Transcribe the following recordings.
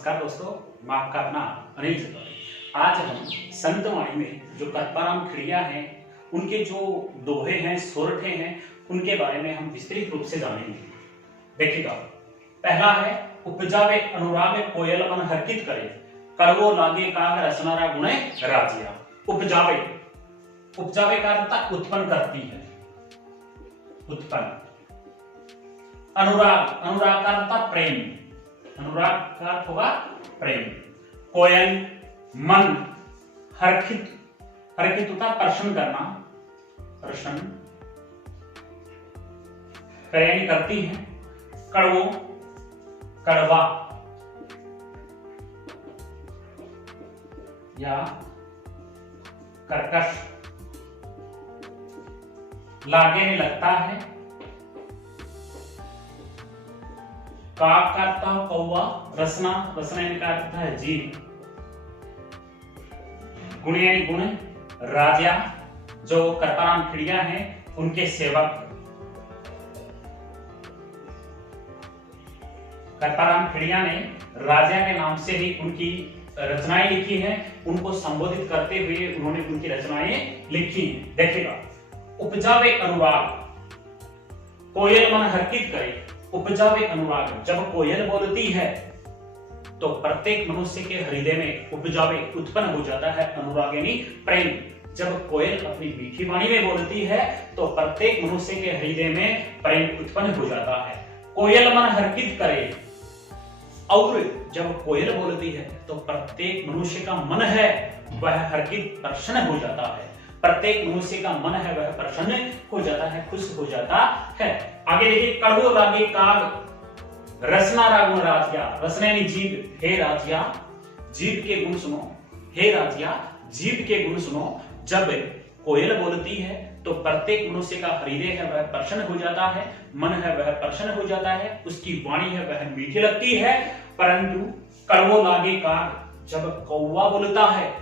नमस्कार दोस्तों, मैं आपका अपना अनिल चतुर्वेदी। आज हम संत वाणी में जो कर्पाराम खिड़िया हैं, उनके जो दोहे हैं, सोरठे हैं, उनके बारे में हम विस्तृत रूप से जानेंगे। देखिएगा, पहला है उपजावे अनुराग कोयल मन हर्षित करे, कड़वो लागे काग रसनारा गुणे राजिया। उपजावे, उपजावे का अर्थ उत्पन्न करती है, उत्पन्न। अनुराग, अनुराग का अर्थ प्रेम, अनुराग का अर्थ होगा प्रेम। कोयल, मन, हर्षित, हर्षित होता प्रसन्न करना, प्रसन्न, कयानी करती है। कड़वो, कड़वा या कर्कश, लागे में लगता है। काक का अर्थ है कौवा, रसना, रसना का अर्थ है जीव। गुण यानी गुण, राजा जो कर्पाराम खिड़िया हैं उनके सेवक। कर्पाराम खिड़िया ने राजा के नाम से ही उनकी रचनाएं लिखी हैं, उनको संबोधित करते हुए उन्होंने उनकी रचनाएं लिखी हैं। देखिएगा, उपजावे अनुराग कोयल मन हर्षित करे। उपजावे अनुराग, जब कोयल बोलती है तो प्रत्येक मनुष्य के हृदय में उपजावे उत्पन्न हो जाता है अनुराग यानी प्रेम। जब कोयल अपनी मीठी वाणी में बोलती है तो प्रत्येक मनुष्य के हृदय में प्रेम उत्पन्न हो जाता है। कोयल मन हर्षित करे, और जब कोयल बोलती है तो प्रत्येक मनुष्य का मन है वह हर्षित, प्रसन्न हो जाता है। प्रत्येक मनुष्य का मन है वह प्रसन्न हो जाता है, खुश हो जाता है। आगे देखिए, कड़वो लागे काग रसना रागुण राजिया। रसना यानी जीव, हे राजिया जीव के गुण सुनो, हे राजिया जीव के गुण सुनो। जब कोयल बोलती है तो प्रत्येक मनुष्य का हृदय है वह प्रसन्न हो जाता है, मन है वह प्रसन्न हो जाता है, उसकी वाणी है वह मीठी लगती है। परंतु कड़वो लागे काग, जब कौवा बोलता है,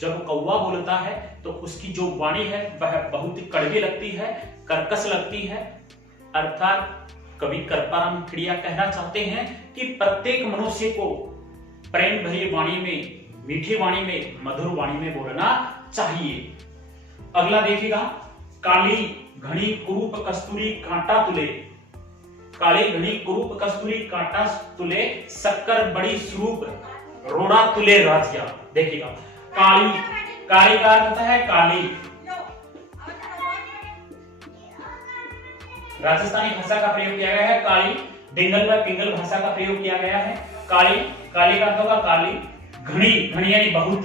जब कौवा बोलता है तो उसकी जो वाणी है वह बहुत कड़वी लगती है, कर्कश लगती है। अर्थात कवि कर्पाराम खिड़िया कहना चाहते हैं कि प्रत्येक मनुष्य को प्रेम भरी वाणी में, मीठी वाणी में, मधुर वाणी में बोलना चाहिए। अगला देखिएगा, काली घनी कुरूप कस्तूरी कांटा तुले। काली घनी कुरूप कस्तूरी कांटा तुले, शक्कर बड़ी स्वरूप रोड़ा तुले राजिया। देखिएगा, काली, काली का अर्थ है काली, राजस्थानी भाषा का प्रयोग किया गया है। काली डिंगल व पिंगल भाषा का प्रयोग किया गया है। काली, काली का अर्थ होगा काली। घनी, घनी यानी बहुत,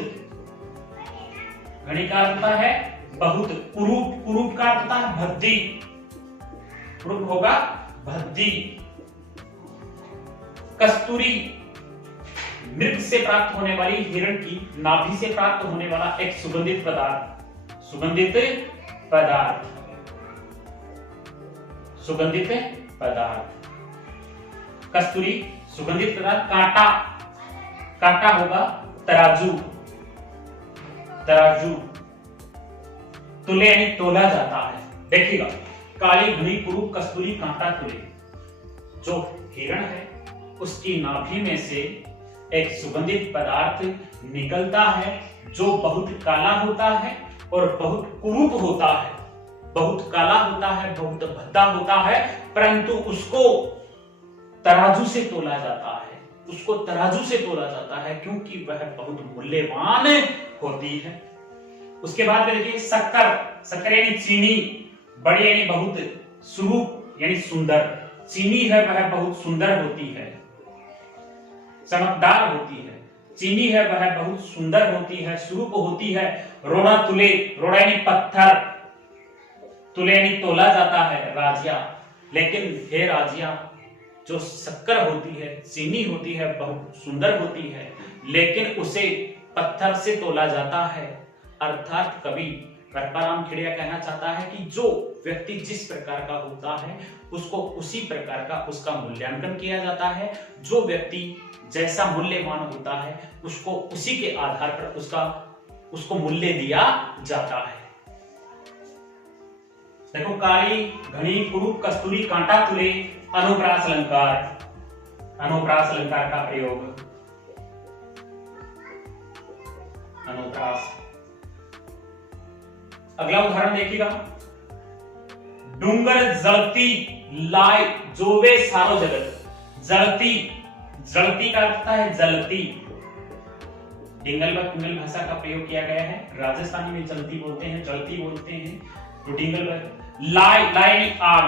घनी का अर्थ है बहुत। कुरूप, कुरूप का अर्थ है भद्दी, कुरूप होगा भद्दी। कस्तूरी, मृग से प्राप्त होने वाली, हिरण की नाभि से प्राप्त होने वाला एक सुगंधित पदार्थ, सुगंधित पदार्थ, सुगंधित पदार्थ। कस्तूरी सुगंधित पदार्थ। कांटा, कांटा होगा तराजू, तराजू। तुले यानी तोला जाता है। देखिएगा, काली घनी कुरूप कस्तूरी कांटा तुले। जो हिरण है उसकी नाभि में से एक सुगंधित पदार्थ निकलता है जो बहुत काला होता है और बहुत कुरूप होता है, बहुत काला होता है, बहुत भद्दा होता है, परंतु उसको तराजू से तोला जाता है, उसको तराजू से तोला जाता है क्योंकि वह बहुत मूल्यवान होती है। उसके बाद में देखिए, शक्कर, शक्कर यानी चीनी, बड़ी यानी बहुत, स्वरूप यानी सुंदर। चीनी है वह बहुत सुंदर होती है, चमकदार होती है। चीनी है वह बहुत सुंदर होती है, स्वरूप होती है। रोड़ा तुले, रोड़ा यानी पत्थर, तुले यानी तोला जाता है राजिया। लेकिन हे राजिया, जो शक्कर होती है, चीनी होती है, बहुत सुंदर होती है, लेकिन उसे पत्थर से तोला जाता है। अर्थात कवि कर्पाराम खिड़िया कहना चाहता है कि जो व्यक्ति जिस प्रकार का होता है उसको उसी प्रकार का उसका मूल्यांकन किया जाता है। जो व्यक्ति जैसा मूल्यवान होता है उसको उसी के आधार पर उसको मूल्य दिया जाता है। देखो, काली घनी कुरूप कस्तूरी कांटा तुले, अनुप्रास अलंकार, अनुप्रास अलंकार का प्रयोग। अनुप्रास। अगला उदाहरण देखिएगा, डूंगर जलती लाय जोवे सारो जगत। जलती, जलती का अर्थ है जलती। डिंगल व कुंडल भाषा का प्रयोग किया गया है। राजस्थानी में जलती बोलते हैं, जलती बोलते हैं। तो डिंगल व लाय, लाय यानी आग,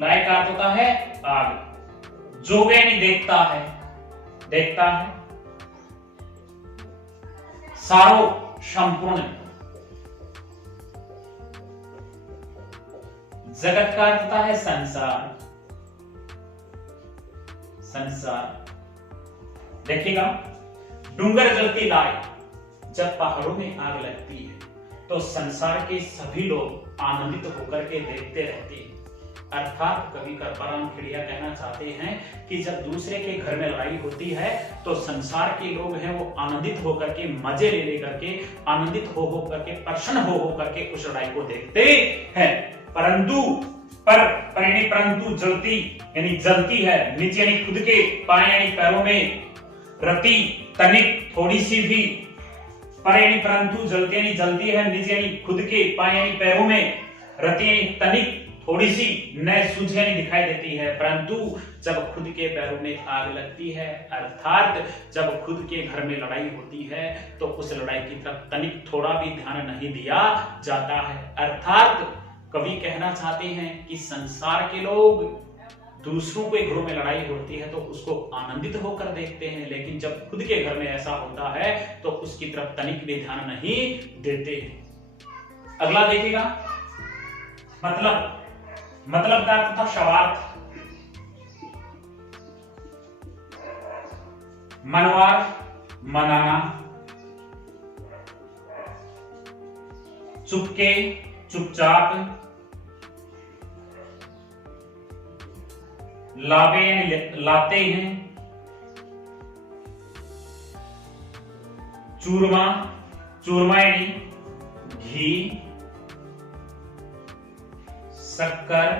लाय का अर्थ होता है आग। जोवे यानी देखता है, देखता है। सारो संपूर्ण। जगत का अर्थ होता है संसार, संसार। देखिएगा, डूंगर जलती लाय, जब पहाड़ों में आग लगती है तो संसार के सभी लोग आनंदित होकर के देखते रहते हैं। अर्थात कवि करपराम खिड़िया कहना चाहते हैं कि जब दूसरे के घर में लड़ाई होती है तो संसार के लोग हैं वो आनंदित होकर के, मजे ले लेकर के, आनंदित हो करके, प्रसन्न हो करके उस लड़ाई को देखते हैं। परंतु परंतु जलती यानी जलती है, नीचे यानी खुद के, पाए यानी पैरों में, रति तनिक थोड़ी सी भी, पर यानी परंतु जलती यानी जलती है, नीचे यानी खुद के, पाए यानी पैरों में, रति यानी तनिक थोड़ी सी, न सूझ यानी दिखाई देती है। परंतु जब खुद के पैरों में आग लगती है, अर्थात जब खुद के घर में लड़ाई होती है तो उस लड़ाई की तरफ तनिक थोड़ा भी ध्यान नहीं दिया जाता है। अर्थात कवि कहना चाहते हैं कि संसार के लोग दूसरों के घरों में लड़ाई होती है तो उसको आनंदित होकर देखते हैं, लेकिन जब खुद के घर में ऐसा होता है तो उसकी तरफ तनिक भी ध्यान नहीं देते हैं। अगला देखिएगा, मतलब, मतलब का अर्थ था शवार्थ। मनवार, मनाना। चुपके, चुपचाप। लावे लाते हैं। चूरमा, चूरमा यानी घी। शक्कर,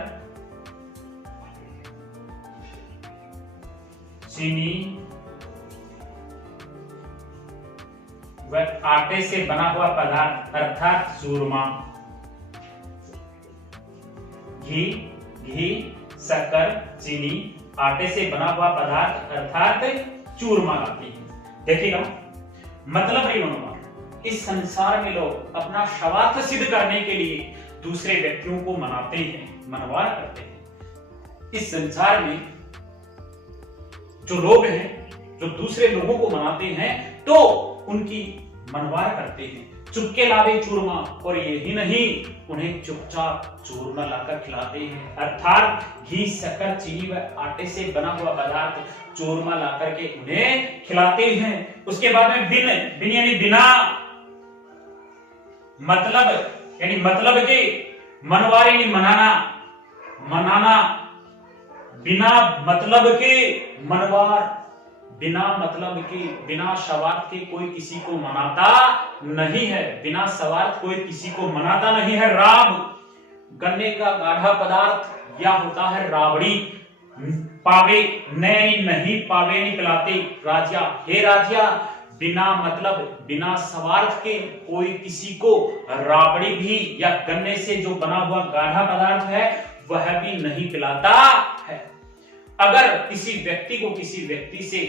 चीनी व आटे से बना हुआ पदार्थ अर्थात चूरमा। घी, घी, शक्कर, चीनी, आटे से बना हुआ पदार्थ अर्थात चूरमा लाते हैं। देखिएगा, मतलब ये होगा, इस संसार में लोग अपना स्वार्थ सिद्ध करने के लिए दूसरे व्यक्तियों को मनाते हैं, मनवार करते हैं। इस संसार में जो लोग हैं, जो दूसरे लोगों को मनाते हैं तो उनकी मनवार करते हैं। चुपके लावे चूरमा, और यही नहीं, उन्हें चुपचाप चूरमा लाकर खिलाते हैं। अर्थात घी, शक्कर, चीनी व आटे से बना हुआ पदार्थ चूरमा लाकर के उन्हें खिलाते हैं। उसके बाद में बिन, बिन यानी बिना, मतलब यानी मतलब के, मनवार यानी मनाना, मनाना, बिना मतलब के मनवार, बिना मतलब के, बिना स्वार्थ के कोई किसी को मनाता नहीं है, बिना स्वार्थ कोई किसी को मनाता नहीं है। राब, गन्ने का गाढ़ा पदार्थ या होता है राबड़ी। पावे, नहीं, पावे नहीं पिलाते। राजा, हे राजा, बिना मतलब, बिना स्वार्थ के कोई किसी को राबड़ी भी या गन्ने से जो बना हुआ गाढ़ा पदार्थ है वह भी नहीं पिलाता है। अगर किसी व्यक्ति को किसी व्यक्ति से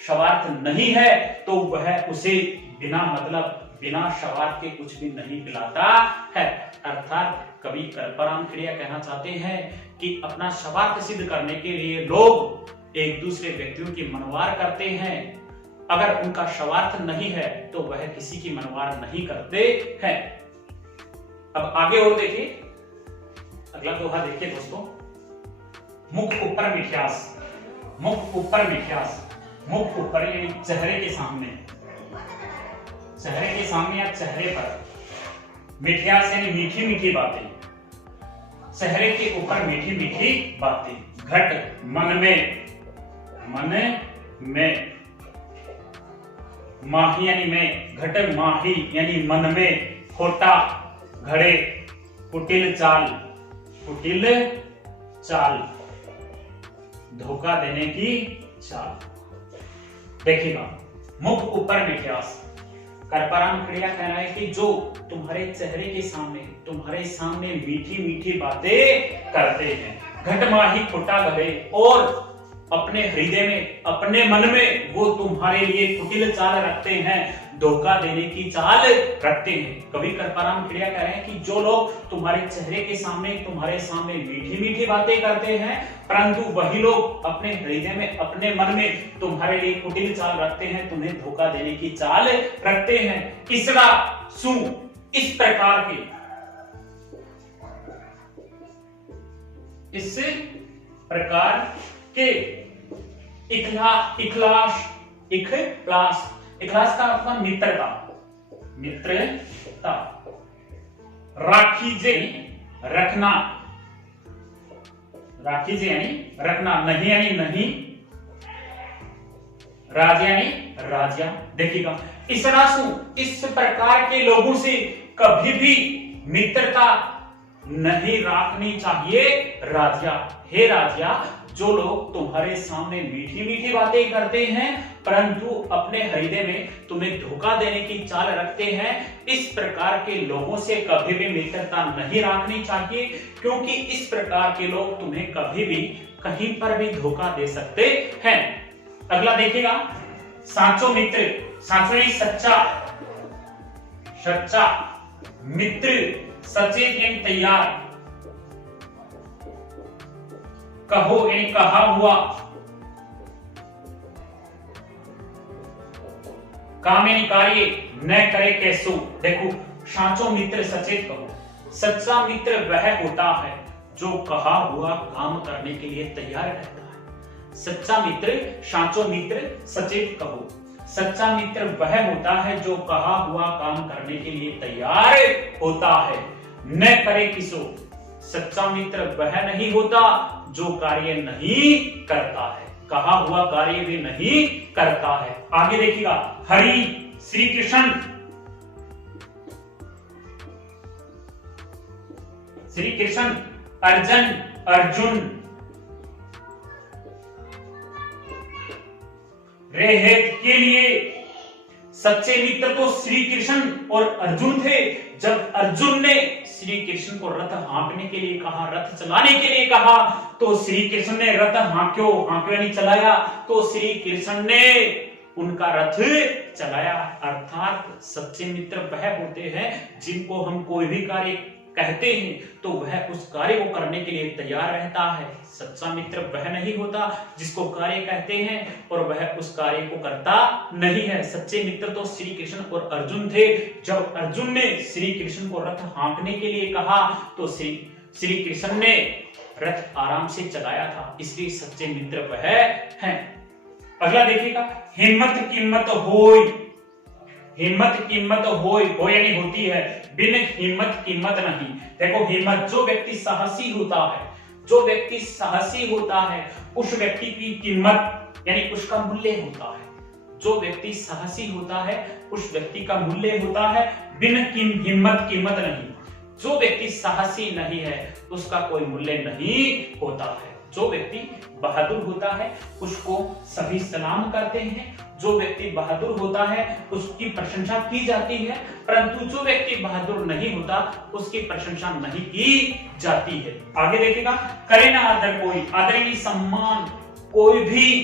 स्वार्थ नहीं है तो वह उसे बिना मतलब, बिना स्वार्थ के कुछ भी नहीं पिलाता है। अर्थात कवि करपराम खिड़िया कहना चाहते हैं कि अपना स्वार्थ सिद्ध करने के लिए लोग एक दूसरे व्यक्तियों की मनवार करते हैं। अगर उनका स्वार्थ नहीं है तो वह किसी की मनवार नहीं करते हैं। अब आगे और देखिए, अगला दोहा देखिए दोस्तों, मुख ऊपर मिठ्यास। मुख ऊपर मिठ्यास, मुख ऊपर यानी चेहरे के सामने, चेहरे के सामने या चेहरे पर। मिठ्यास यानी मीठी मीठी बातें, चेहरे के ऊपर मीठी मीठी बातें। घट, मन में, मन में। माही यानी में, घट माही यानी मन में। खोटा, घड़े। कुटिल चाल, कुटिल चाल, धोखा देने की चाल। देखिएगा, मुख ऊपर मिठ्यास कर्पराम क्रिया कह रहा है कि जो तुम्हारे चेहरे के सामने, तुम्हारे सामने मीठी मीठी बातें करते हैं, घटमाही खुटा गए, और अपने हृदय में, अपने मन में वो तुम्हारे लिए कुटिल चाल रखते हैं, धोखा देने की चाल रखते हैं। कवि कर्पराम क्रिया कह रहे हैं कि जो लोग तुम्हारे चेहरे के सामने, तुम्हारे सामने मीठी मीठी बातें करते हैं, परंतु वही लोग अपने हृदय में, अपने मन में तुम्हारे लिए कुटिल चाल रखते हैं, तुम्हें धोखा देने की चाल रखते हैं। इसरा सु, इस प्रकार के, इस प्रकार के इखलास का अर्थ मित्रता, मित्रता, राखीजे रखना, राखीजे यानी रखना, नहीं यानी नहीं, राजा यानी राजा। देखिएगा, इस प्रकार के लोगों से कभी भी मित्रता नहीं रखनी चाहिए राजा। हे राजा, जो लोग तुम्हारे सामने मीठी मीठी बातें करते हैं परंतु अपने हृदय में तुम्हें धोखा देने की चाल रखते हैं, इस प्रकार के लोगों से कभी भी मित्रता नहीं रखनी चाहिए, क्योंकि इस प्रकार के लोग तुम्हें कभी भी कहीं पर भी धोखा दे सकते हैं। अगला देखिएगा, साचो मित्र, साचो यानी सच्चा, सच्चा मित्र, सचेत यानी तैयार, कहो यानी कहा हुआ, काम यानी कार्य, न करे कैसो। देखो, साचो मित्र सचेत कहो, सच्चा मित्र वह होता है जो कहा हुआ काम करने के लिए तैयार रहता है। सच्चा मित्र, साचो मित्र सचेत कहो, सच्चा मित्र वह होता है जो कहा हुआ काम करने के लिए तैयार होता है। न करे किसो, सच्चा मित्र वह नहीं होता जो कार्य नहीं करता है, कहा हुआ कार्य भी नहीं करता है। आगे देखिएगा, हरि श्री कृष्ण, श्री कृष्ण, अर्जुन अर्जुन, रेहेत के लिए। सच्चे मित्र तो श्री कृष्ण और अर्जुन थे। जब अर्जुन ने श्री कृष्ण को रथ हाँकने के लिए कहा, रथ चलाने के लिए कहा, तो श्री कृष्ण ने रथ हाँक्यो यानी चलाया, तो श्री कृष्ण ने उनका रथ चलाया। अर्थात सच्चे मित्र वह होते हैं जिनको हम कोई भी कार्य कहते हैं तो वह उस कार्य को करने के लिए तैयार रहता है। सच्चा मित्र वह नहीं होता जिसको कार्य कहते हैं और वह उस कार्य को करता नहीं है। सच्चे मित्र तो श्री कृष्ण और अर्जुन थे। जब अर्जुन ने श्री कृष्ण को रथ हाँकने के लिए कहा तो श्री कृष्ण ने रथ आराम से चलाया था, इसलिए सच्चे मित्र वह हैं। अगला देखिएगा, हिम्मत कीमत होय, हिम्मत कीमत होय, हो यानी होती है, बिन हिम्मत कीमत नहीं। देखो, हिम्मत, जो व्यक्ति साहसी होता है, जो व्यक्ति साहसी होता है उस व्यक्ति की कीमत यानी उसका मूल्य होता है। जो व्यक्ति साहसी होता है उस व्यक्ति का मूल्य होता है, बिन हिम्मत कीमत नहीं। जो व्यक्ति साहसी नहीं है उसका कोई मूल्य नहीं होता है। जो व्यक्ति बहादुर होता है उसको सभी सलाम करते हैं, जो व्यक्ति बहादुर होता है उसकी प्रशंसा की जाती है, परंतु जो व्यक्ति बहादुर नहीं होता उसकी प्रशंसा नहीं की जाती है। आगे देखिएगा, करे ना आदर कोई, आदर यानी सम्मान, कोई भी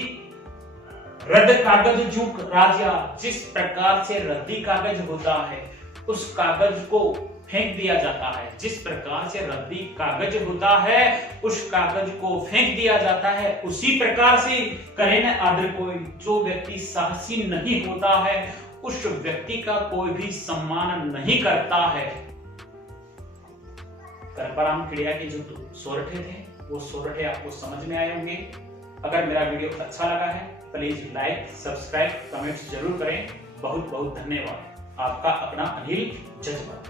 रद्द कागज झुक राजा, जिस प्रकार से रद्दी कागज होता है उस कागज को फेंक दिया जाता है, जिस प्रकार से रद्दी कागज होता है उस कागज को फेंक दिया जाता है, उसी प्रकार से करे न आदर कोई, जो व्यक्ति साहसी नहीं होता है उस व्यक्ति का कोई भी सम्मान नहीं करता है। कर्पराम क्रिया के जो सोरठे थे वो सोरठे आपको समझ में आए होंगे। अगर मेरा वीडियो अच्छा लगा है प्लीज लाइक, सब्सक्राइब, कमेंट्स जरूर करें। बहुत बहुत धन्यवाद। आपका अपना अनिल जज्बा।